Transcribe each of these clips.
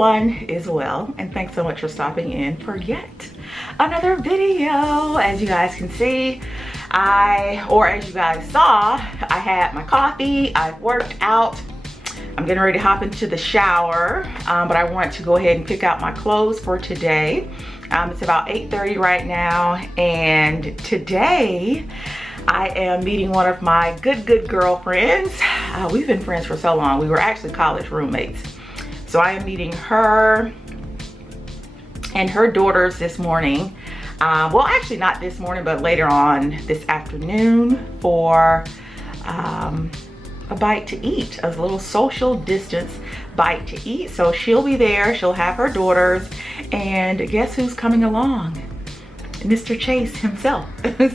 everyone is well, and thanks so much for stopping in for yet another video. As you guys can see, as you guys saw, I had my coffee, I've worked out, I'm getting ready to hop into the shower, but I want to go ahead and pick out my clothes for today. It's about 8:30 right now, and today I am meeting one of my good girlfriends. We've been friends for so long. We were actually college roommates. So I am meeting her and her daughters this morning. Well, actually not this morning, but later on this afternoon for a bite to eat, a little social distance bite to eat. So she'll be there, she'll have her daughters, and guess who's coming along? Mr. Chase himself.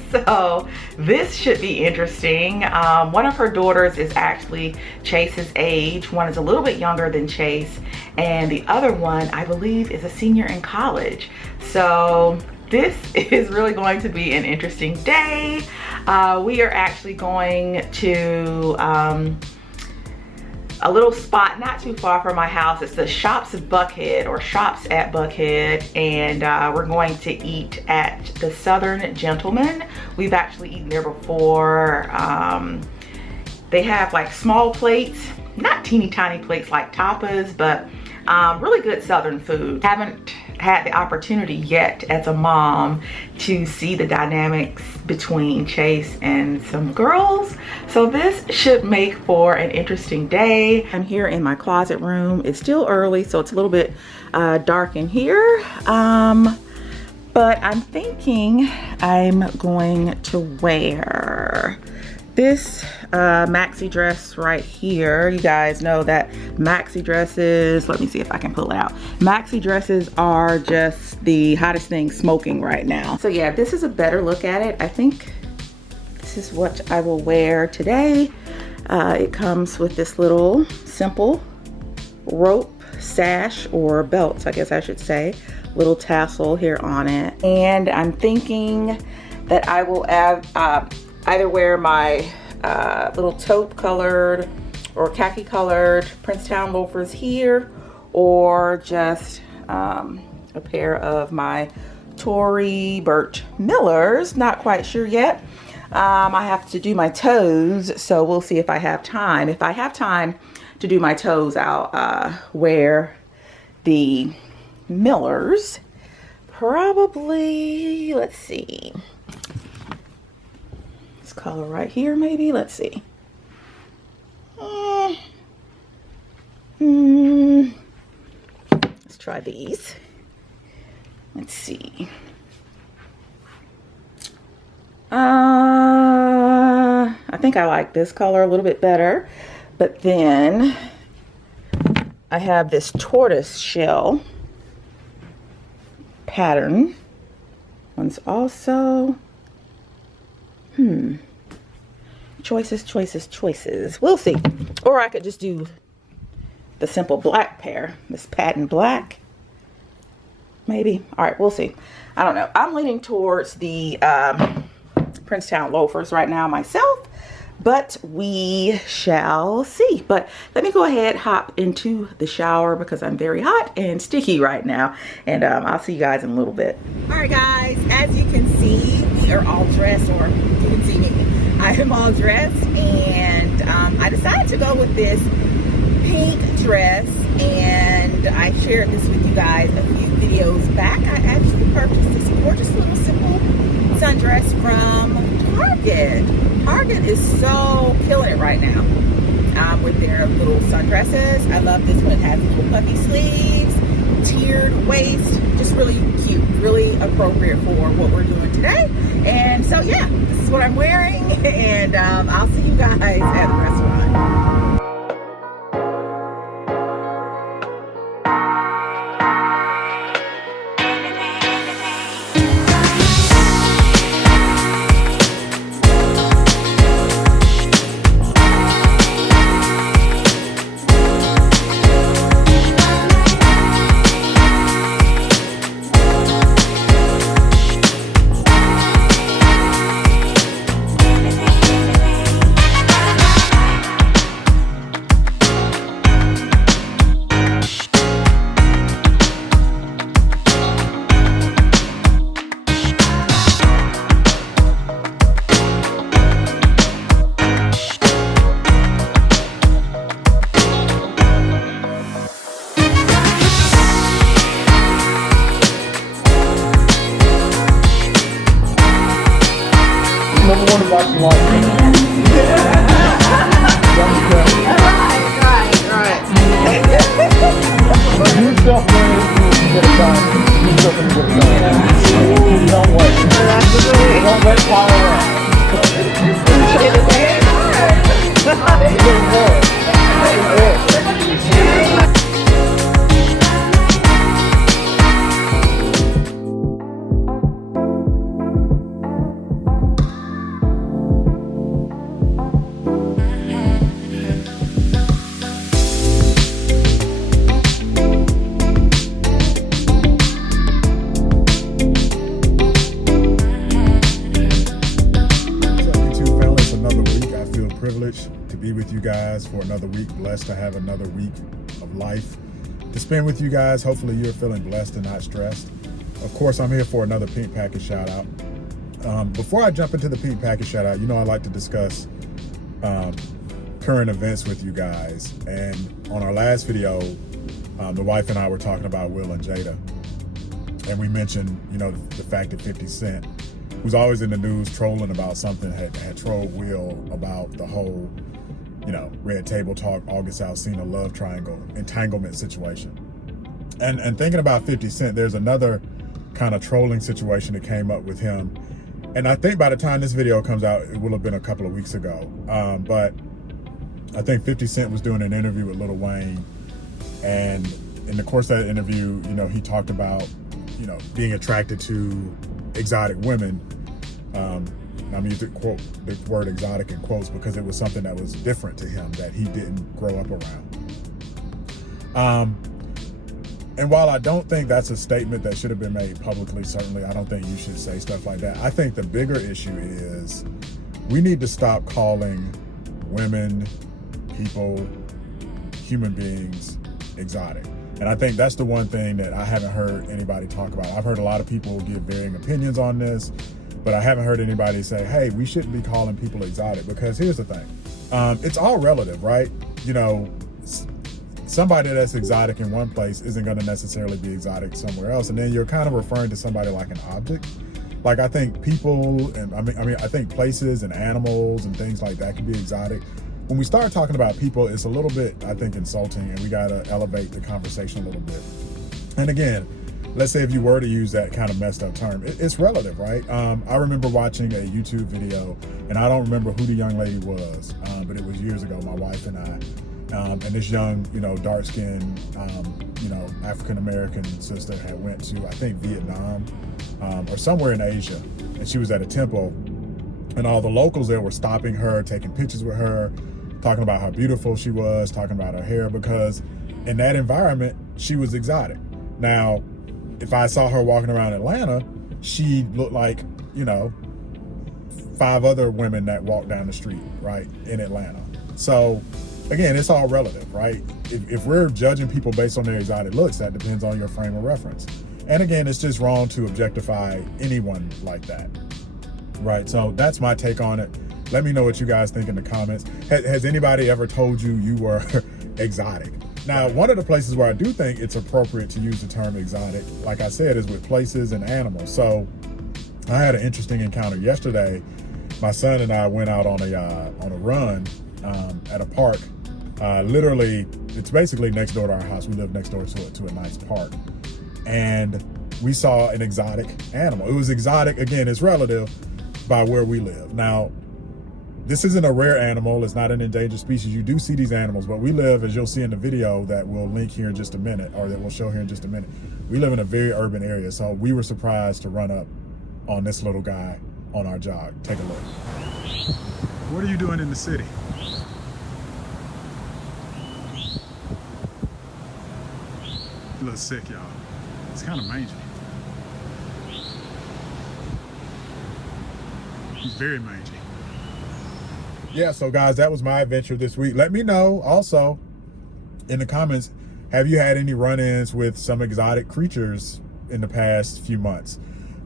So this should be interesting. One of her daughters is actually Chase's age. One is a little bit younger than Chase, and the other one, I believe, is a senior in college. So this is really going to be an interesting day. We are actually going to a little spot not too far from my house. It's the Shops at Buckhead, or Shops at Buckhead, and we're going to eat at the Southern Gentleman. We've actually eaten there before. They have like small plates, not teeny tiny plates like tapas, but really good Southern food. Haven't had the opportunity yet as a mom to see the dynamics between Chase and some girls, so this should make for an interesting day. I'm here in my closet room. It's still early, so it's a little bit dark in here, but I'm thinking I'm going to wear this maxi dress right here. You guys know that maxi dresses, let me see if I can pull it out. Maxi dresses are just the hottest thing smoking right now. So yeah, this is a better look at it. I think this is what I will wear today. It comes with this little simple rope sash, or belt, I guess I should say. Little tassel here on it. And I'm thinking that I will add, either wear my little taupe colored or khaki colored Princetown loafers here, or just a pair of my Tory Burch Millers. Not quite sure yet. I have to do my toes, so we'll see if I have time. If I have time to do my toes, I'll wear the Millers. Probably, let's see, color right here, maybe. Let's see. Let's try these. Let's see. I think I like this color a little bit better, but then I have this tortoise shell pattern. One's also choices. We'll see. Or I could just do the simple black pair, this patent black, maybe. All right, we'll see. I don't know. I'm leaning towards the Princetown loafers right now myself, but we shall see. But let me go ahead, hop into the shower because I'm very hot and sticky right now, and I'll see you guys in a little bit. All right, guys, as you can see, we are all dressed, or you can see me. I am all dressed, and I decided to go with this pink dress, and I shared this with you guys a few videos back. I actually purchased this gorgeous little simple sundress from Target. Target is so killing it right now with their little sundresses. I love this one. It has little puffy sleeves, tiered waist, just really cute, really appropriate for what we're doing today. And so yeah, this is what I'm wearing, and I'll see you guys at the restaurant. To be with you guys for another week, blessed to have another week of life to spend with you guys. Hopefully you're feeling blessed and not stressed. Of course, I'm here for another pink package shout out. Before I jump into the pink package shout out, you know I like to discuss current events with you guys. And on our last video, the wife and I were talking about Will and Jada, and we mentioned, you know, the fact that 50 Cent, who's always in the news trolling about something, had trolled Will about the whole, you know, Red Table Talk, August Alsina love triangle entanglement situation. And thinking about 50 Cent, there's another kind of trolling situation that came up with him. And I think by the time this video comes out, it will have been a couple of weeks ago. But I think 50 Cent was doing an interview with Lil Wayne. And in the course of that interview, you know, he talked about, you know, being attracted to exotic women. I'm using the word exotic in quotes because it was something that was different to him that he didn't grow up around. And while I don't think that's a statement that should have been made publicly, certainly I don't think you should say stuff like that. I think the bigger issue is we need to stop calling women, people, human beings exotic. And I think that's the one thing that I haven't heard anybody talk about. I've heard a lot of people give varying opinions on this, but I haven't heard anybody say, hey, we shouldn't be calling people exotic, because here's the thing. It's all relative, right? You know, somebody that's exotic in one place isn't going to necessarily be exotic somewhere else. And then you're kind of referring to somebody like an object. Like, I think people, and I think places and animals and things like that can be exotic. When we start talking about people, it's a little bit, I think, insulting, and we got to elevate the conversation a little bit. And again, let's say if you were to use that kind of messed up term, it's relative, right? I remember watching a YouTube video, and I don't remember who the young lady was, but it was years ago, my wife and I. And this young, you know, dark-skinned, you know, African-American sister had went to, I think, Vietnam or somewhere in Asia, and she was at a temple, and all the locals there were stopping her, taking pictures with her, talking about how beautiful she was, talking about her hair, because in that environment, she was exotic. Now, if I saw her walking around Atlanta, she looked like, you know, 5 other women that walk down the street, right, in Atlanta. So, again, it's all relative, right? If we're judging people based on their exotic looks, that depends on your frame of reference. And again, it's just wrong to objectify anyone like that, right? So that's my take on it. Let me know what you guys think in the comments. Has anybody ever told you you were exotic? Now, one of the places where I do think it's appropriate to use the term exotic, like I said, is with places and animals. So I had an interesting encounter yesterday. My son and I went out on a run at a park. Literally, it's basically next door to our house. We live next door to a nice park. And we saw an exotic animal. It was exotic, again, it's relative by where we live. Now, this isn't a rare animal. It's not an endangered species. You do see these animals, but we live, as you'll see in the video that we'll link here in just a minute, or that we'll show here in just a minute, we live in a very urban area. So we were surprised to run up on this little guy on our jog. Take a look. What are you doing in the city? A little sick, y'all. It's kind of mangy. He's very mangy. Yeah, so guys, that was my adventure this week. Let me know also in the comments, have you had any run-ins with some exotic creatures in the past few months?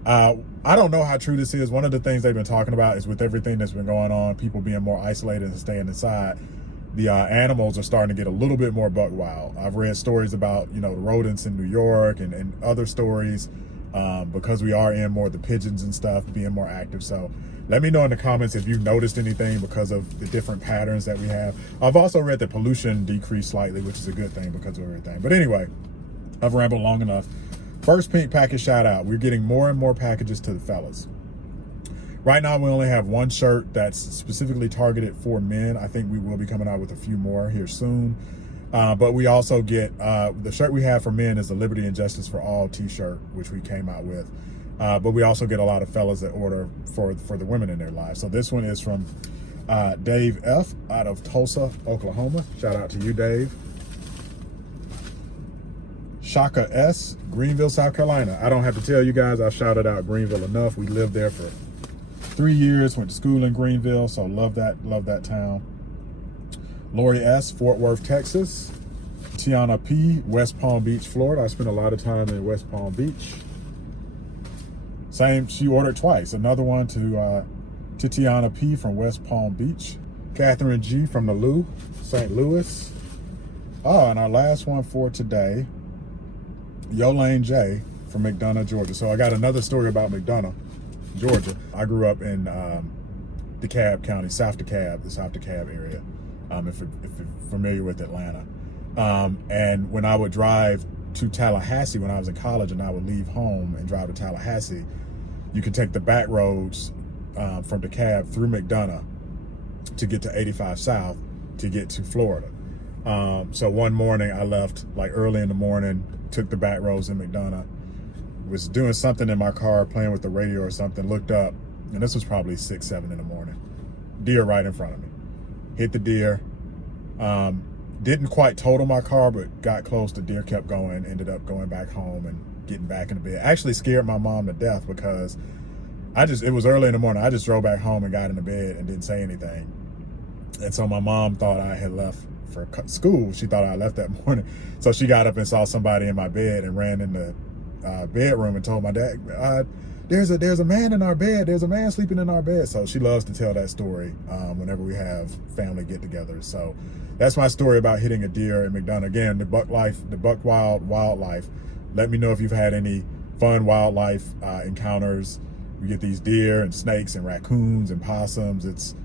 I don't know how true this is. One of the things they've been talking about is with everything that's been going on, people being more isolated and staying inside, the animals are starting to get a little bit more buck wild. I've read stories about, you know, the rodents in New York and other stories because we are in more of the pigeons and stuff being more active. So Let me know in the comments if you've noticed anything because of the different patterns that we have. I've also read that pollution decreased slightly, which is a good thing because of everything. But anyway, I've rambled long enough. First pink package shout out. We're getting more and more packages to the fellas. Right now, we only have one shirt that's specifically targeted for men. I think we will be coming out with a few more here soon. But we also get, the shirt we have for men is the Liberty and Justice for All t-shirt, which we came out with. But we also get a lot of fellas that order for the women in their lives. So this one is from Dave F. out of Tulsa, Oklahoma. Shout out to you, Dave. Shaka S., Greenville, South Carolina. I don't have to tell you guys, I've shouted out Greenville enough. We lived there for 3 years, went to school in Greenville, so love that town. Lori S., Fort Worth, Texas. Tiana P., West Palm Beach, Florida. I spent a lot of time in West Palm Beach. Same, she ordered twice. Another one to Tiana P. from West Palm Beach. Catherine G. from the Lou, St. Louis. Oh, and our last one for today, Yolane J. from McDonough, Georgia. So I got another story about McDonough, Georgia. I grew up in DeKalb County, South DeKalb, the South DeKalb area, if you're familiar with Atlanta. And when I would drive to Tallahassee when I was in college and I would leave home and drive to Tallahassee, you could take the back roads from DeKalb through McDonough to get to 85 South to get to Florida. So one morning I left like early in the morning, took the back roads in McDonough, was doing something in my car, playing with the radio or something, looked up, and this was probably 6, 7 in the morning. Deer right in front of me. Hit the deer. Didn't quite total my car, but got close. The deer kept going, ended up going back home and getting back into bed. Actually scared my mom to death because it was early in the morning. I just drove back home and got into bed and didn't say anything. And so my mom thought I had left for school. She thought I left that morning. So she got up and saw somebody in my bed and ran in the bedroom and told my dad, there's a man in our bed. There's a man sleeping in our bed. So she loves to tell that story whenever we have family get-togethers. So that's my story about hitting a deer in McDonough. Again, the buck wildlife. Let me know if you've had any fun wildlife encounters. We get these deer and snakes and raccoons and possums. It's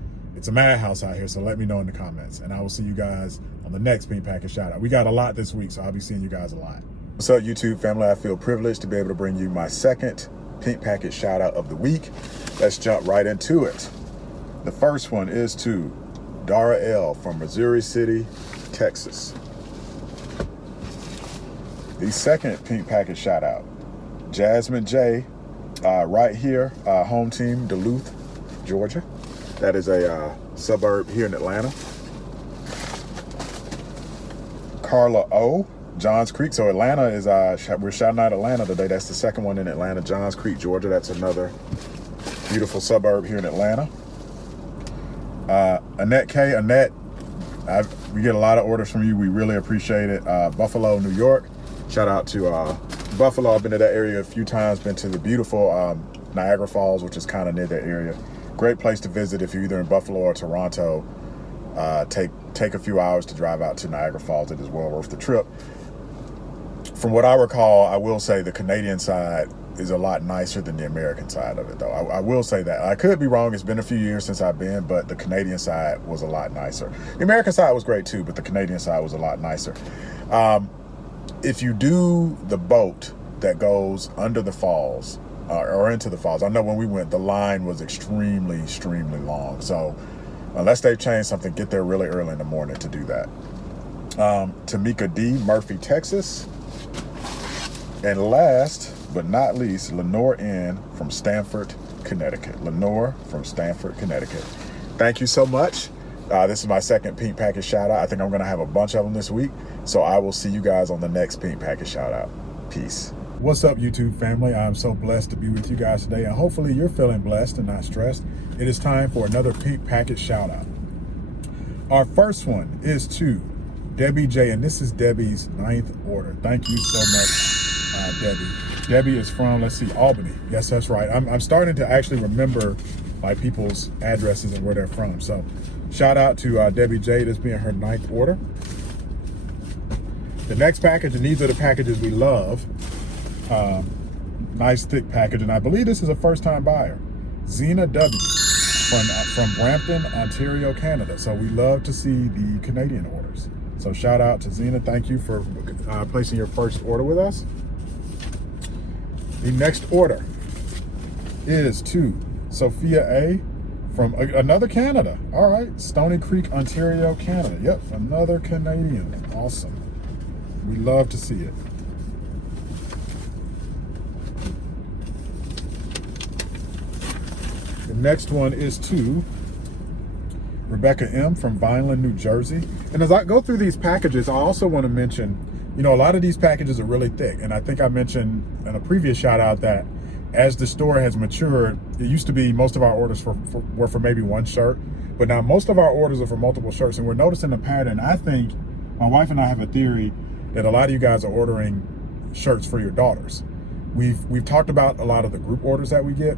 a madhouse out here, so let me know in the comments. And I will see you guys on the next Pink Package Shout Out. We got a lot this week, so I'll be seeing you guys a lot. What's up, YouTube family? I feel privileged to be able to bring you my second Pink Package Shout Out of the week. Let's jump right into it. The first one is to Dara L. from Missouri City, Texas. The second Pink Package Shout Out, Jasmine J. Right here, home team, Duluth, Georgia. That is a suburb here in Atlanta. Carla O. Johns Creek. So Atlanta is, we're shouting out Atlanta today. That's the second one in Atlanta. Johns Creek, Georgia. That's another beautiful suburb here in Atlanta. Annette K. Annette, we get a lot of orders from you. We really appreciate it. Buffalo, New York. Shout out to Buffalo. I've been to that area a few times. Been to the beautiful Niagara Falls, which is kind of near that area. Great place to visit if you're either in Buffalo or Toronto. Take a few hours to drive out to Niagara Falls. It is well worth the trip. From what I recall, I will say the Canadian side is a lot nicer than the American side of it, though. I will say that. I could be wrong. It's been a few years since I've been, but the Canadian side was a lot nicer. The American side was great too, but the Canadian side was a lot nicer. If you do the boat that goes under the falls or into the falls, I know when we went, the line was extremely long. So unless they've changed something, get there really early in the morning to do that. Tamika D, Murphy, Texas. And last but not least, Lenore N from Stamford, Connecticut. Lenore from Stamford, Connecticut. Thank you so much. This is my second Pink Package shout out. I think I'm going to have a bunch of them this week. So I will see you guys on the next Pink Package shout out. Peace. What's up, YouTube family? I'm so blessed to be with you guys today, and hopefully you're feeling blessed and not stressed. It is time for another Pink Package shout out. Our first one is to Debbie J, and this is Debbie's 9th order. Thank you so much, Debbie. Debbie is from, let's see, Albany. Yes, that's right. I'm starting to actually remember my people's addresses and where they're from. So shout out to Debbie J, this being her 9th order. The next package, and these are the packages we love. Nice thick package, and I believe this is a first-time buyer. Zena W. from Brampton, Ontario, Canada. So we love to see the Canadian orders. So shout out to Zena. Thank you for placing your first order with us. The next order is to Sophia A. from another Canada. All right, Stony Creek, Ontario, Canada. Yep, another Canadian. Awesome. We love to see it. The next one is to Rebecca M. from Vineland, New Jersey. And as I go through these packages, I also want to mention, you know, a lot of these packages are really thick. And I think I mentioned in a previous shout out that as the store has matured, it used to be most of our orders were for maybe one shirt, but now most of our orders are for multiple shirts. And we're noticing a pattern. I think my wife and I have a theory that a lot of you guys are ordering shirts for your daughters. We've talked about a lot of the group orders that we get,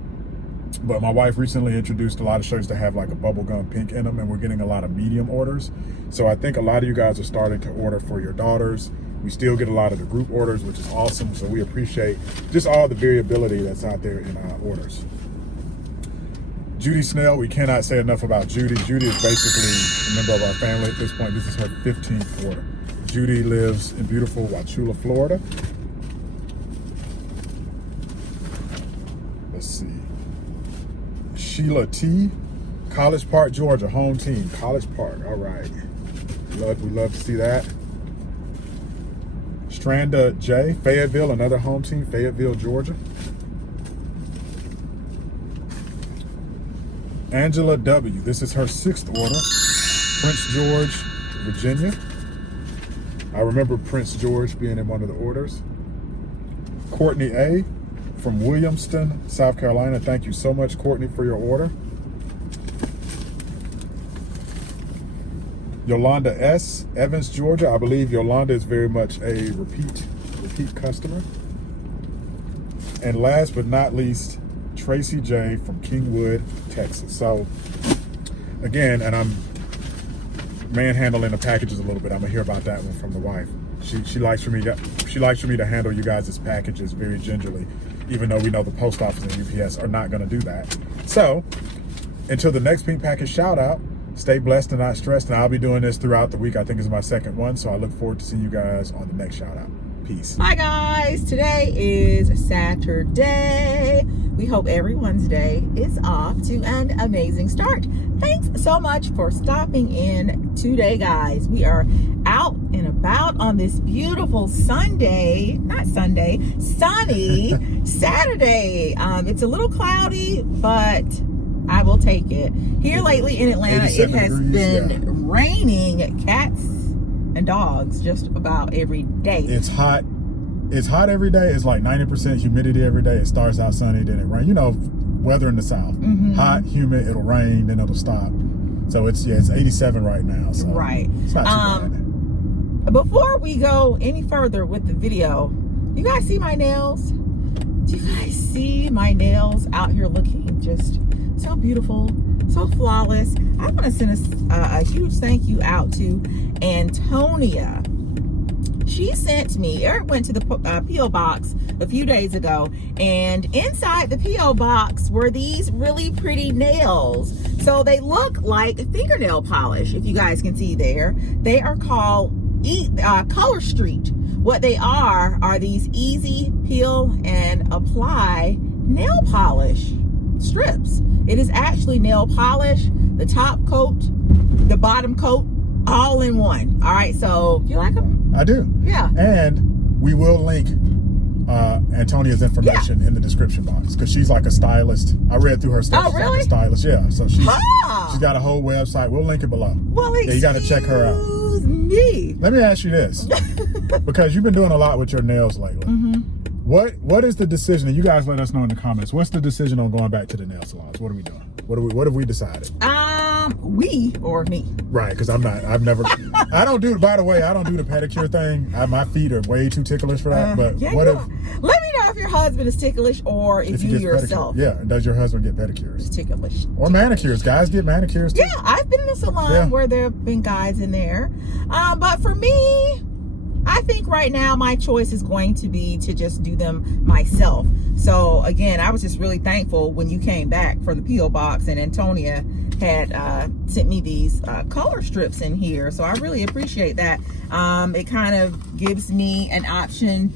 but my wife recently introduced a lot of shirts that have like a bubblegum pink in them, and we're getting a lot of medium orders. So I think a lot of you guys are starting to order for your daughters. We still get a lot of the group orders, which is awesome. So we appreciate just all the variability that's out there in our orders. Judy Snell, we cannot say enough about Judy. Judy is basically a member of our family at this point. This is her 15th order. Judy lives in beautiful Wauchula, Florida. Let's see. Sheila T, College Park, Georgia, home team, College Park. All right. We love to see that. Stranda J, Fayetteville, another home team, Fayetteville, Georgia. Angela W, this is her 6th order. Prince George, Virginia. I remember Prince George being in one of the orders. Courtney A from Williamston, South Carolina. Thank you so much, Courtney, for your order. Yolanda S, Evans, Georgia. I believe Yolanda is very much a repeat customer. And last but not least, Tracy J from Kingwood, Texas. So again, and I'm manhandling the packages a little bit. I'm gonna hear about that one from the wife. She likes for me to handle you guys' packages very gingerly, even though we know the post office and UPS are not gonna do that. So until the next pink package shout out, stay blessed and not stressed. And I'll be doing this throughout the week. I think it's my 2nd one. So I look forward to seeing you guys on the next shout out. Peace. Hi guys, today is Saturday. We hope everyone's day is off to an amazing start. Thanks so much for stopping in today, guys. We are out and about on this beautiful sunny Saturday. It's a little cloudy, but I will take it. Here lately in Atlanta, it has been raining cats and dogs just about every day. It's hot. It's hot every day. It's like 90% humidity every day. It starts out sunny, then it rains. You know, weather in the South. Hot, humid, it'll rain, then it'll stop. So it's 87 right now. So right. It's not too bad. Before we go any further with the video, you guys see my nails? Do you guys see my nails out here looking just so beautiful, so flawless? I want to send a huge thank you out to Antonia. She sent me, Eric went to the P.O. box a few days ago, and inside the P.O. box were these really pretty nails. So they look like fingernail polish, if you guys can see there. They are called Color Street. What they are these easy peel and apply nail polish strips. It is actually nail polish, the top coat, the bottom coat, all in one. All right, so you like them? I do. Yeah. And we will link Antonia's information in the description box, because she's like a stylist. I read through her stuff. Oh, really? She's like a stylist, yeah. So she's got a whole website. We'll link it below. Well, yeah, you got to check her out. Me. Let me ask you this, because you've been doing a lot with your nails lately. What is the decision? And you guys let us know in the comments. What's the decision on going back to the nail salons? What are we doing? What have we decided? We or me? Right, because I don't do, by the way, I don't do the pedicure thing. My feet are way too ticklish for that. But yeah, let me know if your husband is ticklish or if you yourself. Yeah, does your husband get pedicures? Ticklish. Or manicures. Guys get manicures too. Yeah, I've been in a salon where there have been guys in there. But for me, I think right now my choice is going to be to just do them myself. So again, I was just really thankful when you came back from the P.O. box and Antonia had sent me these color strips in here. So I really appreciate that. It kind of gives me an option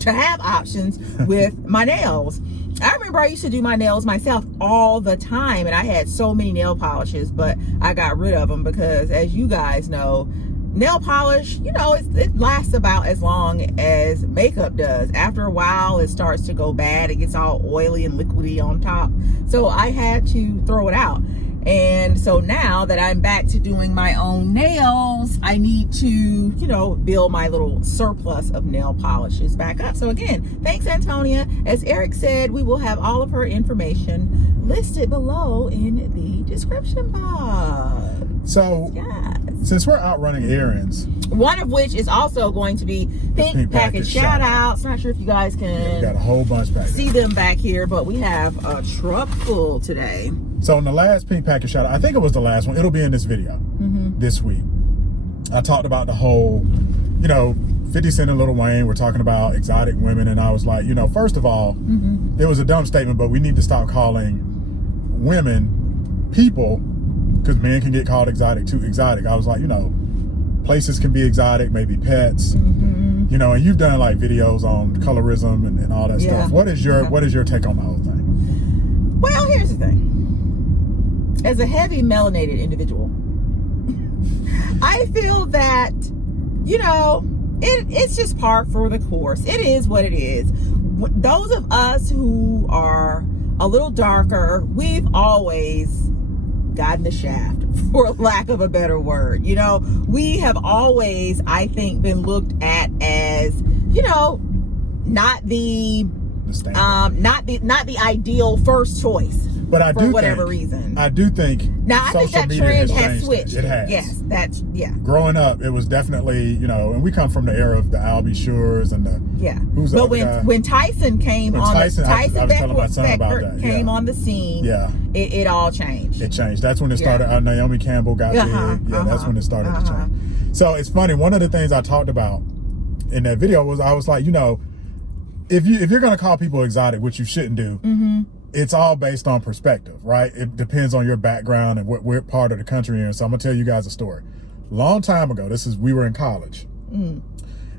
to have options with my nails. I remember I used to do my nails myself all the time, and I had so many nail polishes, but I got rid of them because, as you guys know, nail polish, you know, it lasts about as long as makeup does. After a while, it starts to go bad. It gets all oily and liquidy on top. So I had to throw it out. And so now that I'm back to doing my own nails, I need to, you know, build my little surplus of nail polishes back up. So again, thanks, Antonia. As Eric said, we will have all of her information listed below in the description box. So, yes. Since we're out running errands, one of which is also going to be pink package shout outs. Not sure if you guys can we got a whole bunch back see them back here, but we have a truck full today. So in the last pink package shout out, I think it was the last one, it'll be in this video this week. I talked about the whole, you know, 50 Cent and Lil Wayne were talking about exotic women, and I was like, you know, first of all, it was a dumb statement, but we need to stop calling women people, because men can get called exotic too. Exotic. I was like, you know, places can be exotic, maybe pets, you know, and you've done like videos on colorism and all that stuff. What is your take on the whole thing? Well, here's the thing. As a heavy melanated individual, I feel that, you know, it's just par for the course. It is what it is. Those of us who are a little darker, we've always gotten the shaft, for lack of a better word. You know, we have always, I think, been looked at as, you know, not the ideal first choice. But I do for whatever reason. I do think now I think that trend has switched. It has. Yes, that's Growing up, it was definitely, you know, and we come from the era of the Albie Shures and the who's the but when Tyson came on, Tyson Beckford came on the scene. It all changed. It changed. That's when it started. Naomi Campbell got big. That's when it started to change. So it's funny. One of the things I talked about in that video was I was like, you know, if you're gonna call people exotic, which you shouldn't do. It's all based on perspective, right? It depends on your background and what part of the country you're in. So I'm gonna tell you guys a story. Long time ago, we were in college. And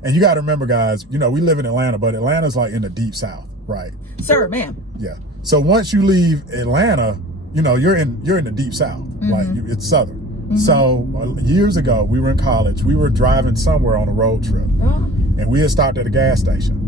you gotta remember, guys, you know, we live in Atlanta, but Atlanta's like in the deep South, right? Sir, ma'am. Yeah. So once you leave Atlanta, you know, you're in the deep South, like it's Southern. So years ago, we were in college, we were driving somewhere on a road trip and we had stopped at a gas station.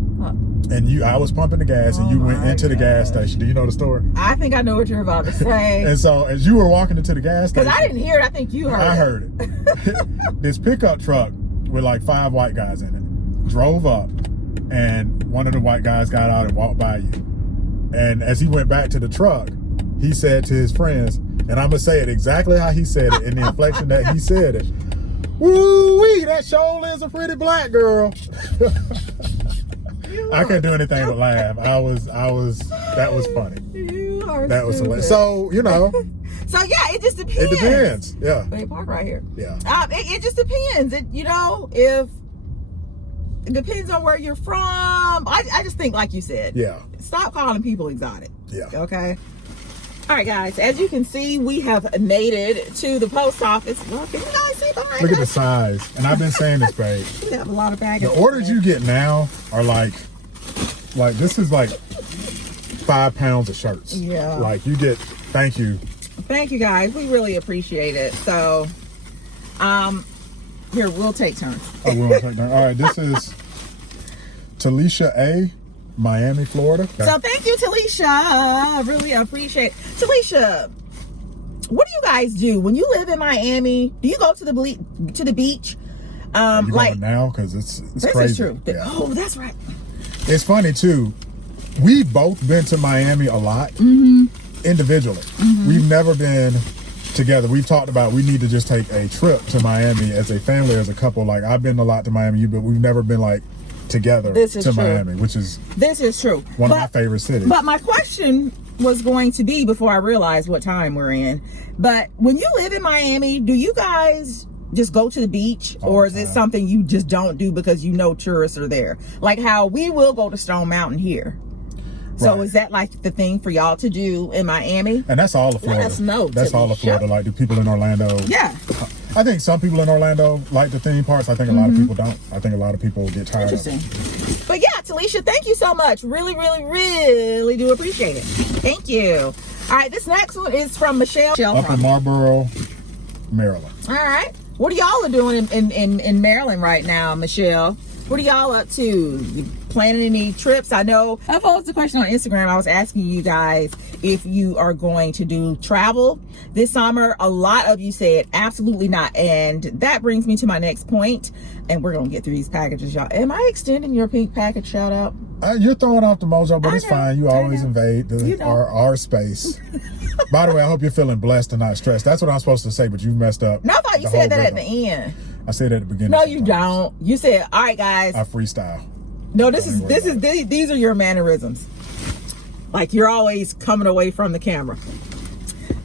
And I was pumping the gas and you went into the gas station. Do you know the story? I think I know what you're about to say. And so as you were walking into the gas station. Because I didn't hear it, I think you heard it. I heard it. This pickup truck with like 5 white guys in it drove up, and one of the white guys got out and walked by you. And as he went back to the truck, he said to his friends, and I'm going to say it exactly how he said it in the inflection that he said it. Woo-wee, that sure is a pretty black girl. I couldn't do anything but laugh. That was funny. You are that was hilarious. So, you know. So yeah, it just depends. It depends. Yeah. They park right here. Yeah. It just depends. You know, it depends on where you're from. I just think, like you said. Yeah. Stop calling people exotic. Yeah. Okay. All right, guys. As you can see, we have made it to the post office. Look, can you guys see behind us? Look at the size. And I've been saying this, babe. We have a lot of baggage. The orders you get now are like this is like 5 pounds of shirts. Yeah. Like you get. Thank you. Thank you, guys. We really appreciate it. So, here, we'll take turns. Oh, we'll take turns. All right, this is Talisha A., Miami, Florida. Okay. So thank you, Talisha. I really appreciate it. Talisha, what do you guys do when you live in Miami? Do you go to the beach? Are you going now? Because it's this crazy. Is true. Yeah. Oh, that's right. It's funny too. We've both been to Miami a lot individually. We've never been together. We've talked about we need to just take a trip to Miami as a family, as a couple. Like I've been a lot to Miami, but we've never been like together to Miami, which is true. One of my favorite cities. But my question was going to be, before I realized what time we're in, but when you live in Miami, do you guys just go to the beach, or is it something you just don't do because you know tourists are there? Like how we will go to Stone Mountain here. So is that like the thing for y'all to do in Miami? And that's all of Florida. Let us know. That's all of Florida. Like, do people in Orlando? Yeah. I think some people in Orlando like the theme parks. I think a lot of people don't. I think a lot of people get tired of it. But yeah, Talisha, thank you so much. Really, really, really do appreciate it. Thank you. All right, this next one is from Michelle. Up in Marlboro, Maryland. All right. What are y'all doing in Maryland right now, Michelle? What are y'all up to? You planning any trips? I know I posed a question on Instagram. I was asking you guys if you are going to do travel this summer. A lot of you said absolutely not. And that brings me to my next point. And we're going to get through these packages, y'all. Am I extending your pink package shout out? You're throwing off the mojo, but it's fine. You always invade our space. By the way, I hope you're feeling blessed and not stressed. That's what I'm supposed to say, but you messed up. No, I thought you said that at the end. I said at the beginning. No, you don't. You said, all right, guys. I freestyle. No, these are your mannerisms. Like you're always coming away from the camera.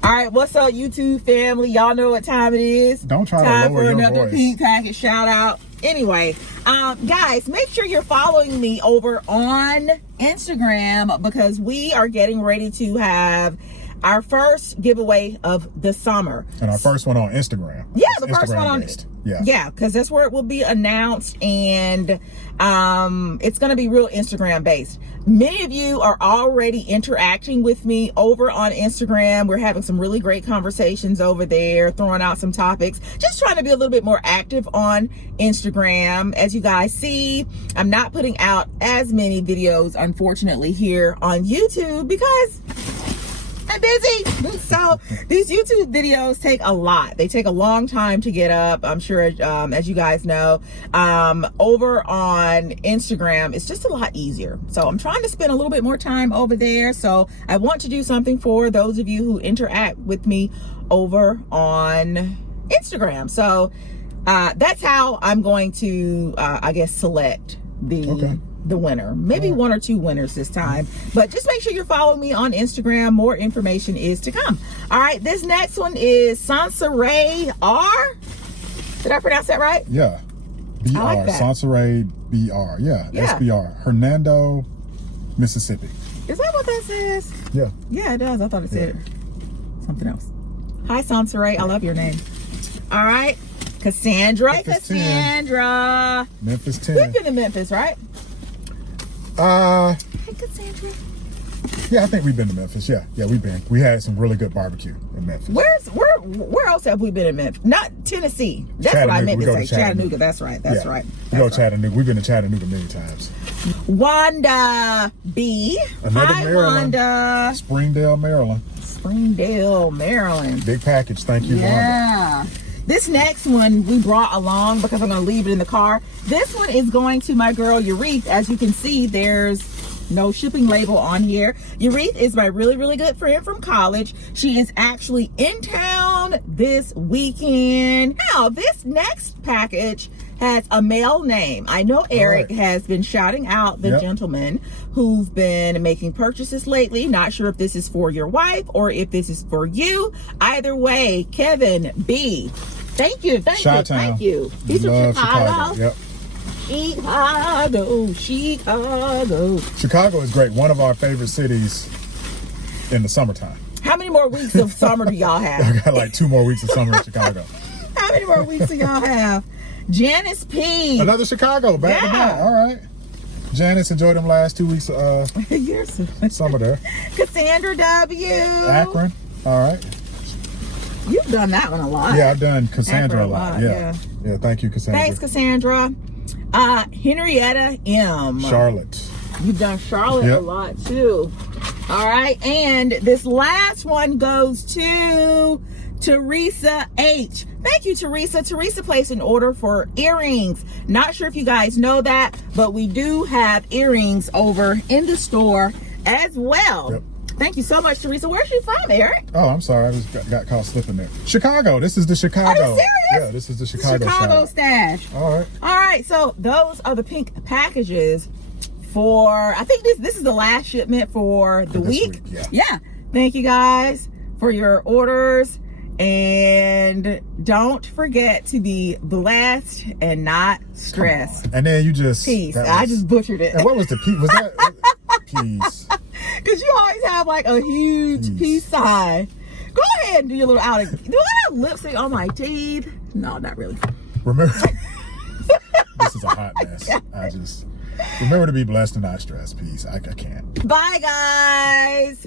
All right, what's up, YouTube family? Y'all know what time it is. Don't try time to lower for your another voice. pink package shout out. Anyway, guys, make sure you're following me over on Instagram because we are getting ready to have our first giveaway of the summer. And our first one on Instagram. Yeah, the first one on based. Yeah, because that's where it will be announced, and it's going to be real Instagram based. Many of you are already interacting with me over on Instagram. We're having some really great conversations over there, throwing out some topics, just trying to be a little bit more active on Instagram. As you guys see, I'm not putting out as many videos, unfortunately, here on YouTube because I'm busy. So these YouTube videos take a lot. They take a long time to get up. I'm sure, as you guys know, over on Instagram, it's just a lot easier. So I'm trying to spend a little bit more time over there. So I want to do something for those of you who interact with me over on Instagram. So that's how I'm going to, I guess, select the winner. Maybe one or two winners this time, but just make sure you're following me on Instagram. More information is to come. All right, this next one is Sansaray R. Did I pronounce that right? Yeah, BR. I like that. Sansaray BR. Yeah, SBR. Hernando, Mississippi. Is that what that says? Yeah. Yeah, it does. I thought it said something else. Hi, Sansaray. I love your name. All right, Cassandra. Memphis Cassandra. 10. Memphis 10. We've been to Memphis, right? Hey, Cassandra. Yeah, I think we've been to Memphis. Yeah, we've been. We had some really good barbecue in Memphis. Where else have we been in Memphis? Not Tennessee. That's what I meant to say. Chattanooga. That's right. That's right. We go to Chattanooga. We've been to Chattanooga many times. Wanda B. Hi, Maryland. Wanda. Springdale, Maryland. Springdale, Maryland. Big package. Thank you, Wanda. This next one we brought along because I'm going to leave it in the car. This one is going to my girl, Eureka. As you can see, there's no shipping label on here. Eureka is my really, really good friend from college. She is actually in town this weekend. Now, this next package has a male name. I know Eric has been shouting out the gentleman who's been making purchases lately. Not sure if this is for your wife or if this is for you. Either way, Kevin B. Thank you. Thank you. He's from Chicago. Yep. Chicago is great. One of our favorite cities in the summertime. How many more weeks of summer do y'all have? I got like 2 more weeks of summer in Chicago. How many more weeks do y'all have? Janice P. Another Chicago, back to back. All right. Janice, enjoy them last 2 weeks of summer there. Cassandra W. Akron. All right. You've done that one a lot. Yeah, I've done Cassandra a lot. Yeah, thank you, Cassandra. Thanks, Cassandra. Henrietta M. Charlotte. You've done Charlotte a lot too. All right, and this last one goes to Teresa H. Thank you, Teresa. Teresa placed an order for earrings. Not sure if you guys know that, but we do have earrings over in the store as well. Yep. Thank you so much, Teresa. Where's she from, Eric? Oh, I'm sorry. I just got caught slipping there. Chicago. This is the Chicago. Are you serious? Yeah, this is the Chicago stash. All right. All right. So those are the pink packages for, I think this is the last shipment for the week. Yeah. Thank you guys for your orders. And don't forget to be blessed and not stressed. And then you just Peace. I just butchered it. And what was the peace? Was that peace? Because you always have like a huge peace sign. Go ahead and do your little outing. Do I have lipstick on my teeth? No, not really. Remember, this is a hot mess. I just remember to be blessed and not stressed. Peace. I can't. Bye, guys.